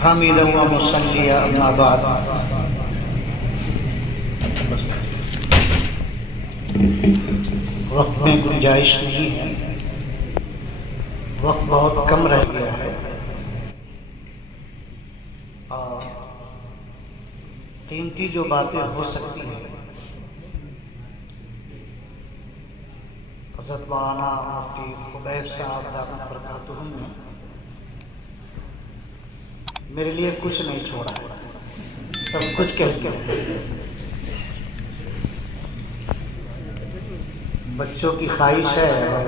حامدا و مصلیا اما بعد۔ وقت میں گنجائش نہیں ہے، وقت بہت کم رہ گیا ہے اور قیمتی جو باتیں ہو سکتی ہیں حضرت مولانا مفتی خبیب صاحب دامت برکاتہم نے میرے لیے کچھ نہیں چھوڑا ہے، سب کچھ کہہ دیا۔ بچوں کی خواہش ہے اور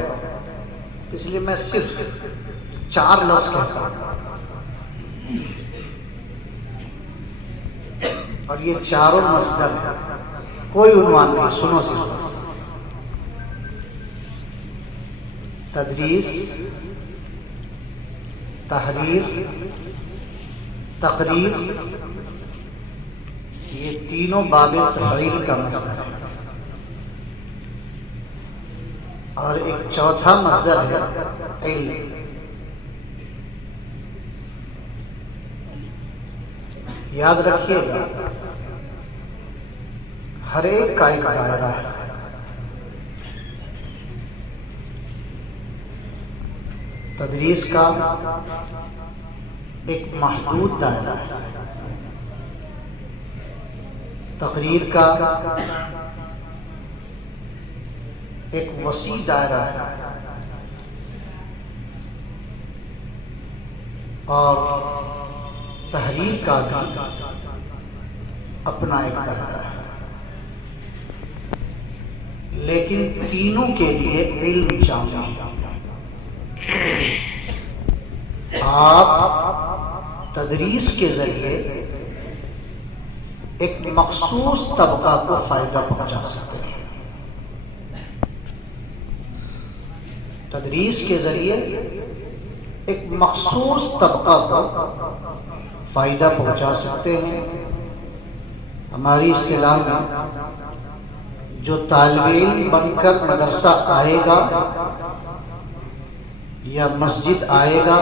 اس لیے میں صرف 4 لفظ کہتا ہوں اور یہ چاروں مصدر ہیں، کوئی عنوان نہیں، سنو صرف۔ تدریس، تحریر، تقریر، یہ تینوں باب تحریر کا مصدر ہے اور ایک چوتھا مصدر ہے علم۔ یاد رکھیے گا ہر ایک کا ایک دائرہ ہے۔ تدریس کا ایک محدود دائرہ ہے، تقریر کا ایک وسیع دائرہ ہے اور تحریر کا بھی اپنا ایک دائرہ ہے، لیکن تینوں کے لیے علم چاہیے۔ آپ تدریس کے ذریعے ایک مخصوص طبقہ کو فائدہ پہنچا سکتے ہیں، تدریس کے ذریعے ایک مخصوص طبقہ کو فائدہ پہنچا سکتے ہیں۔ ہماری اصطلاح میں جو طالب علم بن کر مدرسہ آئے گا یا مسجد آئے گا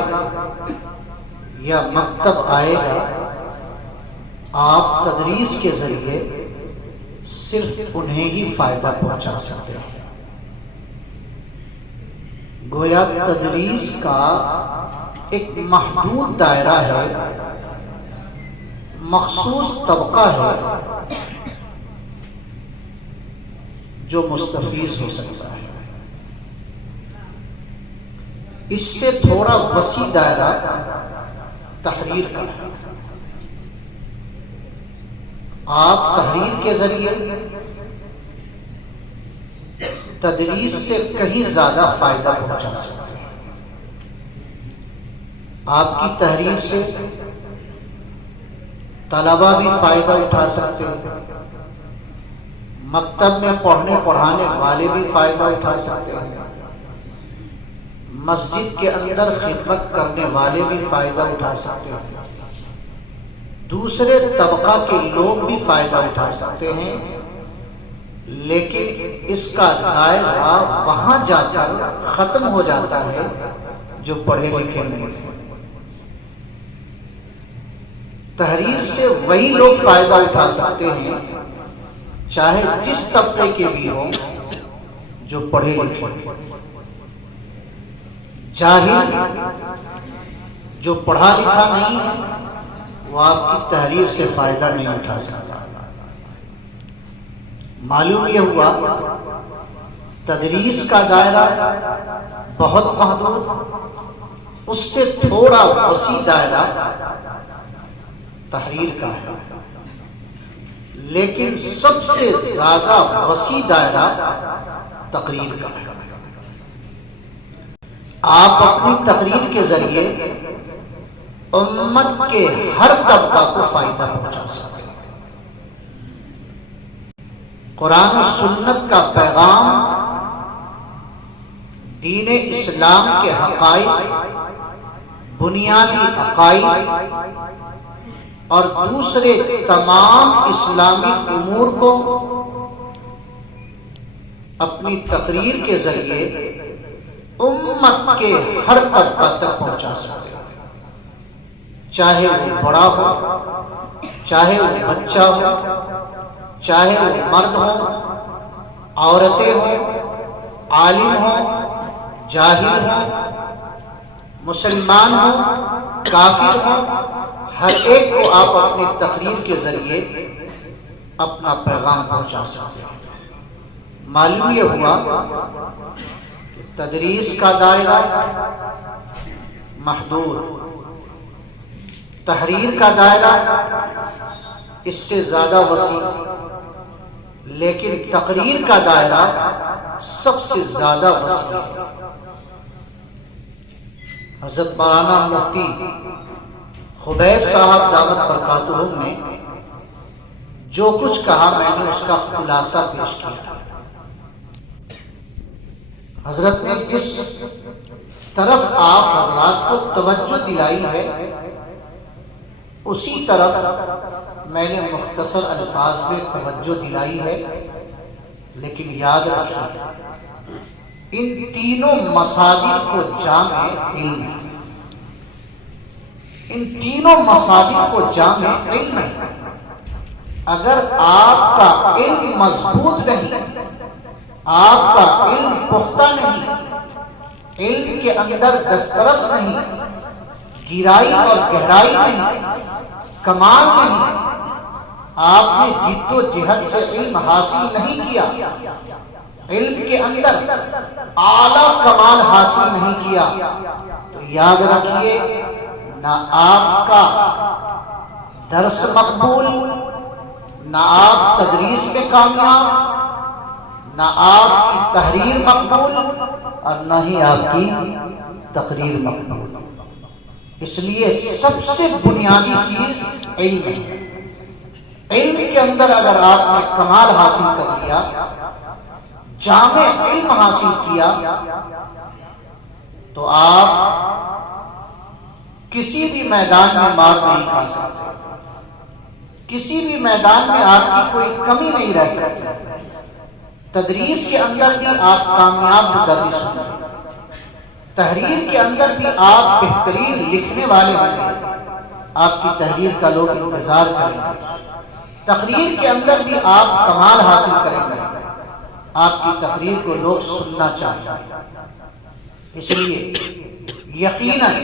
یا مکتب آئے گا، آپ تدریس کے ذریعے صرف انہیں ہی فائدہ پہنچا سکتے ہیں۔ گویا تدریس کا ایک محدود دائرہ ہے، مخصوص طبقہ ہے جو مستفیض ہو سکتا ہے۔ اس سے تھوڑا وسیع دائرہ تحریر کا ہے۔ آپ تحریر کے ذریعے تدریس سے کہیں زیادہ فائدہ پہنچا سکتے ہیں۔ آپ کی تحریر سے طلبہ بھی فائدہ اٹھا سکتے ہیں، مکتب میں پڑھنے پڑھانے والے بھی فائدہ اٹھا سکتے ہیں، مسجد کے اندر خدمت کرنے والے بھی فائدہ اٹھا سکتے ہیں، دوسرے طبقہ کے لوگ بھی فائدہ اٹھا سکتے ہیں، لیکن اس کا دائرہ وہاں جا کر ختم ہو جاتا ہے جو پڑھے لکھے نہیں ہیں۔ تحریر سے وہی لوگ فائدہ اٹھا سکتے ہیں چاہے جس طبقے کے بھی ہوں جو پڑھے لکھے ہیں۔ جاہل جو پڑھا لکھا نہیں ہے وہ آپ کی تحریر سے فائدہ نہیں اٹھا سکتا۔ معلوم یہ ہوا تدریس کا دائرہ بہت محدود، اس سے تھوڑا وسیع دائرہ تحریر کا ہے، لیکن سب سے زیادہ وسیع دائرہ تقریر کا ہے۔ آپ اپنی تقریر کے ذریعے امت کے ہر طبقہ کو فائدہ پہنچا سکتے ہیں۔ قرآن و سنت کا پیغام، دین اسلام کے حقائق، بنیادی عقائد اور دوسرے تمام اسلامی امور کو اپنی تقریر کے ذریعے امت کے ہر طبقہ تک پہنچا سکتے ہیں۔ چاہے وہ بڑا ہو، چاہے وہ بچہ ہو، چاہے وہ مرد ہو، عورتیں ہوں، عالم ہوں، جاہل ہوں، مسلمان ہوں، کافر ہوں، ہر ایک کو آپ اپنی تقریر کے ذریعے اپنا پیغام پہنچا سکتے ہیں۔ معلوم یہ ہوا کہ تدریس کا دائرہ محدود، تحریر کا دائرہ اس سے زیادہ وسیع، لیکن تقریر کا دائرہ سب سے زیادہ وسیع ہے۔ حضرت مولانا مفتی خبیب صاحب دامت برکاتہم نے جو کچھ کہا میں نے اس کا خلاصہ پیش کیا۔ حضرت نے جس طرف آپ حضرات کو توجہ دلائی ہے اسی طرف میں نے مختصر الفاظ میں توجہ دلائی ہے، لیکن یاد رکھیں ان تینوں مصادر کو جامع علم ہے، ان تینوں مصادر کو جامع علم ہے۔ اگر آپ کا علم مضبوط نہیں، آپ کا علم پختہ نہیں، علم کے اندر دسترس نہیں، گہرائی اور گہرائی نہیں، کمال نہیں، آپ نے جد و جہد سے علم حاصل نہیں کیا، علم کے اندر اعلیٰ کمال حاصل نہیں کیا، تو یاد رکھیے نہ آپ کا درس مقبول، نہ آپ تدریس میں کامیاب، نہ آپ کی تحریر مقبول اور نہ ہی آپ کی تقریر مقبول۔ اس لیے سب سے بنیادی چیز علم ہے۔ علم کے اندر اگر آپ نے کمال حاصل کر لیا، جامع علم حاصل کیا، تو آپ کسی بھی میدان میں مار نہیں کھا سکتے، کسی بھی میدان میں آپ کی کوئی کمی نہیں رہ سکتی۔ تدریس کے اندر بھی آپ کامیاب مدرس ہوں گے، تحریر کے اندر بھی آپ بہترین لکھنے والے ہوں گے، آپ کی تحریر کا لوگ انتظار کریں گے، تقریر کے اندر بھی آپ کمال حاصل کریں گے، آپ کی تقریر کو لوگ سننا چاہیں گے۔ اس لیے یقیناً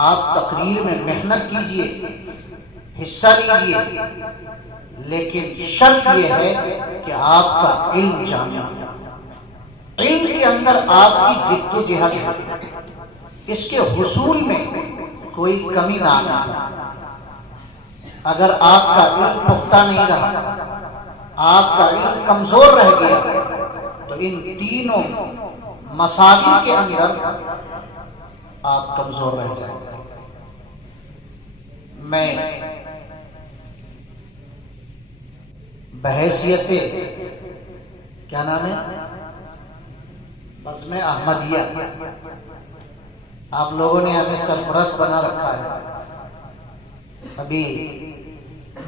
آپ تقریر میں محنت کیجئے، حصہ لیجئے، لیکن شرط یہ ہے کہ آپ کا علم جامع ہو، علم کے اندر آپ کی جد و جہد ہے، اس کے حصول میں کوئی کمی نہ آئے۔ اگر آپ کا علم پختہ نہیں رہا، آپ کا علم کمزور رہ گیا، تو ان تینوں مصادر کے اندر آپ کمزور رہ جائیں گے۔ میں بحیثیت کیا نام ہے بزم احمدیہ، آپ لوگوں نے ہمیں سرپرست بنا رکھا ہے۔ ابھی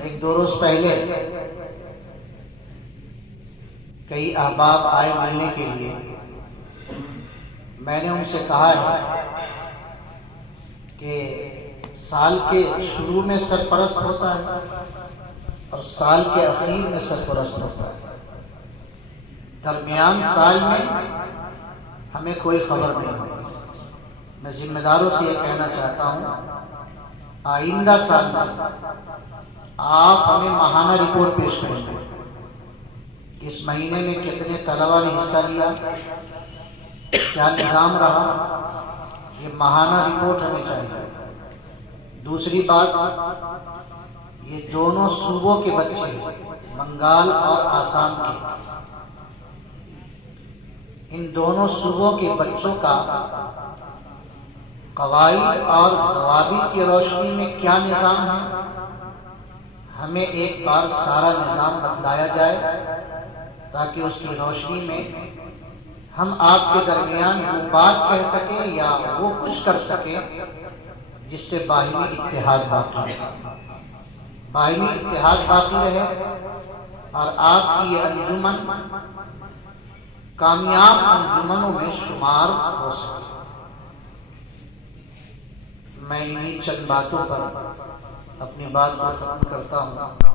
ایک دو روز پہلے کئی احباب آئے ملنے کے لیے، میں نے ان سے کہا ہے کہ سال کے شروع میں سرپرست ہوتا ہے اور سال کے اخیر میں سرپرست ہوتا ہے، درمیان سال میں ہمیں کوئی خبر نہیں ہوتی۔ میں ذمہ داروں سے یہ کہنا چاہتا ہوں آئندہ سال سے آپ ہمیں ماہانہ رپورٹ پیش کریں گے کہ اس مہینے میں کتنے طلباء نے حصہ لیا، کیا نظام رہا، یہ ماہانہ رپورٹ ہمیں چاہیے۔ دوسری بات، یہ دونوں صوبوں کے بچے بنگال اور آسام کے، ان دونوں صوبوں کے بچوں کا قواعد اور ضوابط کی روشنی میں کیا نظام ہے، ہمیں ایک بار سارا نظام بتلایا جائے تاکہ اس کی روشنی میں ہم آپ کے درمیان وہ بات کہہ سکیں یا وہ کچھ کر سکیں جس سے باہمی اتحاد باقی رہے، باہمی اتحاد باقی رہے اور آپ کی یہ انجمن کامیاب انجمنوں میں شمار ہو سکے۔ میں انہیں چند باتوں پر اپنی بات کو ختم کرتا ہوں۔